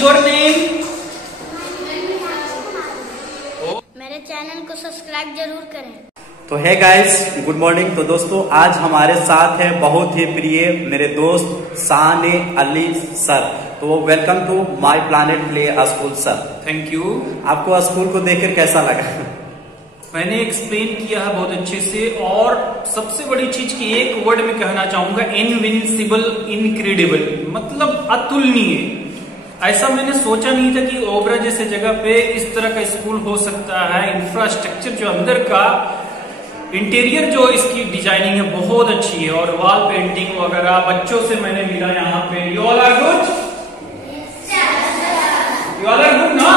Your name? मेरे channel को subscribe जरूर करें। तो है गाइस, गुड मॉर्निंग। तो दोस्तों आज हमारे साथ है बहुत ही प्रिय मेरे दोस्त साने अली सर। तो welcome to my planet play school sir. Thank you. आपको स्कूल को देखकर कैसा लगा? मैंने एक्सप्लेन किया है बहुत अच्छे से, और सबसे बड़ी चीज की एक वर्ड में कहना चाहूंगा, इनविंसिबल, इनक्रेडिबल, मतलब अतुलनीय। ऐसा मैंने सोचा नहीं था कि ओबरा जैसे जगह पे इस तरह का स्कूल हो सकता है। इंफ्रास्ट्रक्चर जो अंदर का इंटीरियर जो इसकी डिजाइनिंग है बहुत अच्छी है, और वॉल पेंटिंग वगैरह बच्चों से मैंने मिला यहाँ पे। You all are good? You all are good ना?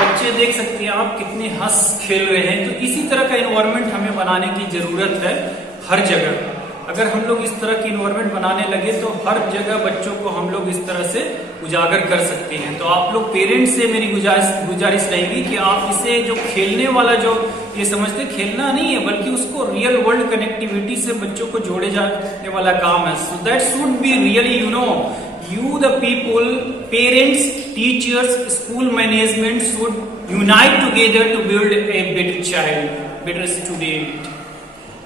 बच्चे देख सकते हैं आप कितने हंस खेल रहे हैं। तो इसी तरह का इन्वायरमेंट हमें बनाने की जरूरत है हर जगह। अगर हम लोग इस तरह की इन्वायरमेंट बनाने लगे तो हर जगह बच्चों को हम लोग इस तरह से उजागर कर सकते हैं। तो आप लोग पेरेंट्स से मेरी गुजारिश रहेगी कि आप इसे जो खेलने वाला, जो ये समझते खेलना नहीं है बल्कि उसको रियल वर्ल्ड कनेक्टिविटी से बच्चों को जोड़े जाने वाला काम है। So that should be really, you the people, parents, teachers, school management should unite together to build a better child, better student.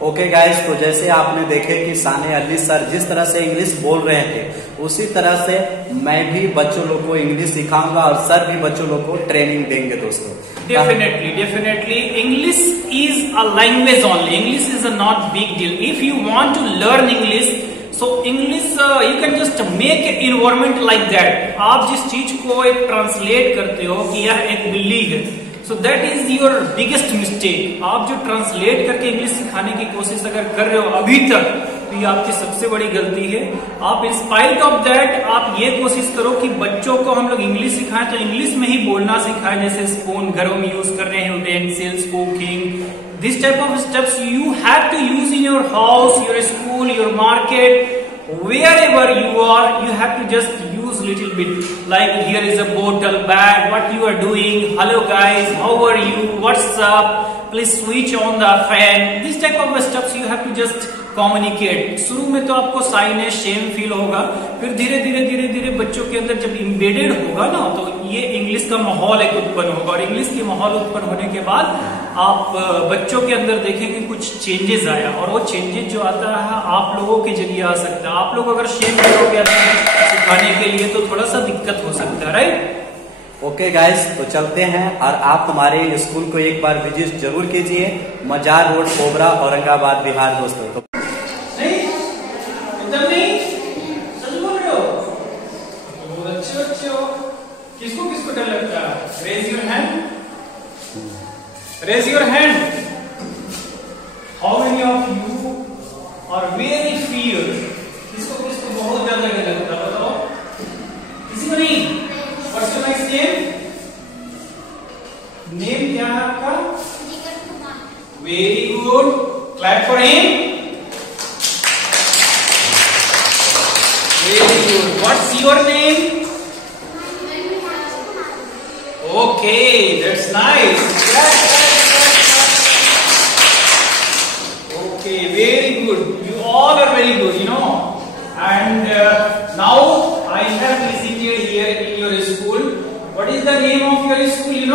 Okay guys, तो जैसे आपने देखे कि साने अली सर जिस तरह से इंग्लिश बोल रहे थे, उसी तरह से मैं भी बच्चों लोग को इंग्लिश सिखाऊंगा और सर भी बच्चों लोग को ट्रेनिंग देंगे दोस्तों। Definitely. English is a language only. English is a not big deal. If you want to learn English, so English you can just make an environment like that. आप जिस चीज को एक ट्रांसलेट करते हो कि यह एक बिल्ली है, so that is your biggest mistake. आप जो ट्रांसलेट करके इंग्लिश सिखाने की कोशिश अगर कर रहे हो अभी तक, तो ये आपकी सबसे बड़ी गलती है। आप इन स्पाइट ऑफ दैट आप ये कोशिश करो कि बच्चों को हम लोग इंग्लिश सिखाएं तो इंग्लिश में ही बोलना सिखाएं, जैसे स्पून घरों में यूज कर रहे हैं, utensils, cooking, this type of steps you have to use in your house, your school, your market, wherever you are. You have to just use little bit, like here is a bottle, bag, what you are doing, hello guys, how are you, what's up, please switch on the fan. This type of steps you have to just communicate. शुरू में तो आपको साइनेस, Shem feel होगा, फिर धीरे धीरे बच्चों के अंदर जब इम्बेडेड होगा ना, तो ये इंग्लिश का माहौल एक उत्पन्न होगा, और इंग्लिश के माहौल उत्पन्न होने के बाद आप बच्चों के अंदर देखेंगे कुछ चेंजेस आया, और वो चेंजेस जो आता है आप लोगों के जरिए आ सकता है। आप लोग अगर शेम करोगे सिखाने के लिए तो थोड़ा सा दिक्कत हो सकता है, राइट? ओके गाइस, तो चलते हैं, और आप हमारे स्कूल को एक बार विजिट जरूर कीजिए। मजार रोड, ओबरा, औरंगाबाद, बिहार दोस्तों। किसको किसको डर लगता है? Raise your hand, raise your hand. How many of you are very fear? किसको किसको बहुत ज्यादा डर लगता है? बताओ। किसी को नहीं? What's your next name? Name क्या है आपका? Very good, clap for him. Very good. What's your name? Okay, that's nice. Okay, very good. You all are very good, And now I have visited here in your school. What is the name of your school?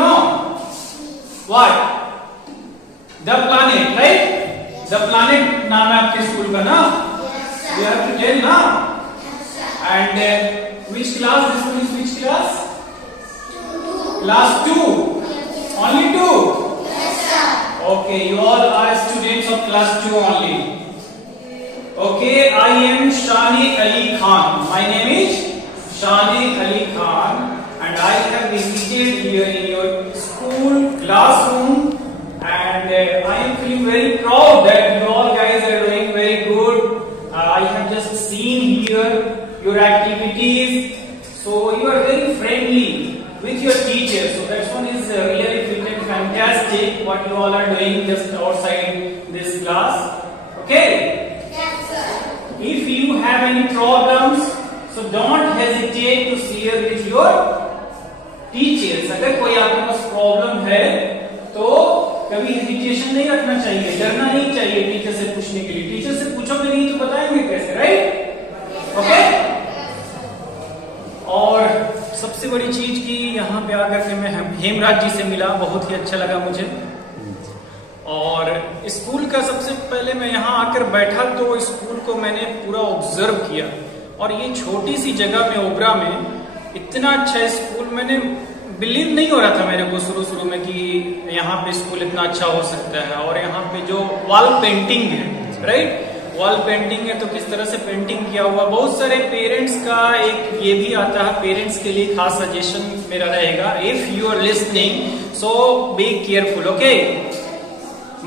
What? The Planet, right? The Planet नाम है आपके school का ना? You have to tell ना? And which class? This one is which class? Class 2. Only 2? Yes, sir. Okay, you all are students of class 2 only. Okay, I am Shani Ali Khan. My name is Shani Ali Khan, and I have visited here in your school classroom, and I am feeling very proud that you all guys are doing very good. I have just seen here your activities, so you are very friendly with your teachers, so that one is really feeling fantastic what you all are doing just outside this class. Okay? Yes, sir. If you have any problems, so don't hesitate to share with your teachers. अगर कोई आपके पास problem है तो कभी hesitation नहीं रखना चाहिए, डरना नहीं चाहिए टीचर से पूछने के लिए। टीचर से पूछोगे नहीं तो बताएंगे कैसे, राइट? ओके? और सबसे बड़ी चीज कि यहाँ पे आकर के मैं हेमराज जी से मिला, बहुत ही अच्छा लगा मुझे। और स्कूल का सबसे पहले मैं यहाँ आकर बैठा तो स्कूल को मैंने पूरा ऑब्जर्व किया, और ये छोटी सी जगह में ओबरा में इतना अच्छा स्कूल, मैंने बिलीव नहीं हो रहा था मेरे को शुरू में कि यहाँ पे स्कूल इतना अच्छा हो सकता है। और यहाँ पे जो वॉल पेंटिंग है, राइट, वॉल पेंटिंग है तो किस तरह से पेंटिंग किया हुआ, बहुत सारे पेरेंट्स का एक ये भी आता है, पेरेंट्स के लिए खास सजेशन मेरा रहेगा, if you are listening so be careful, okay.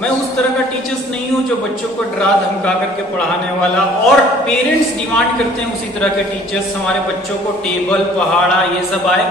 मैं उस तरह का टीचर्स नहीं हूं जो बच्चों को डरा धमका करके पढ़ाने वाला, और पेरेंट्स डिमांड करते हैं उसी तरह के टीचर्स, हमारे बच्चों को टेबल पहाड़ा ये सब आए।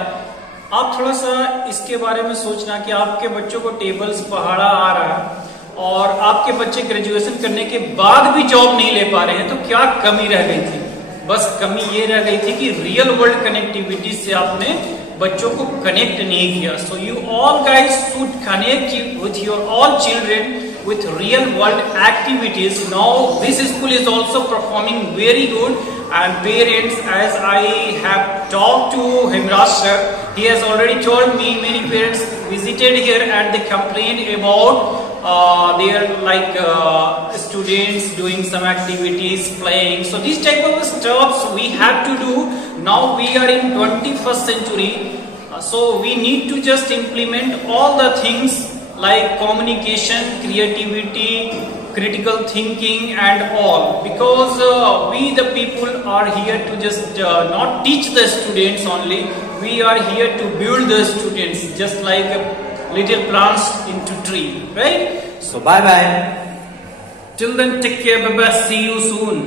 आप थोड़ा सा इसके बारे में सोचना कि आपके बच्चों को टेबल्स पहाड़ा आ रहा है और आपके बच्चे ग्रेजुएशन करने के बाद भी जॉब नहीं ले पा रहे हैं, तो क्या कमी रह गई थी? बस कमी ये रह गई थी कि रियल वर्ल्ड कनेक्टिविटी से आपने बच्चों को कनेक्ट नहीं किया। So you all guys should connect with your all children with real world activities. Now this school is also performing very good, and parents, as I have talked to Hemraj sir, he has already told me many parents visited here and they complained about their students doing some activities, playing. So these type of stuffs we have to do. Now we are in 21st century, so we need to just implement all the things like communication, creativity, critical thinking and all, because we the people are here to just not teach the students only, we are here to build the students just like little plants into tree, right? So bye bye. Till then, take care, bye bye, see you soon.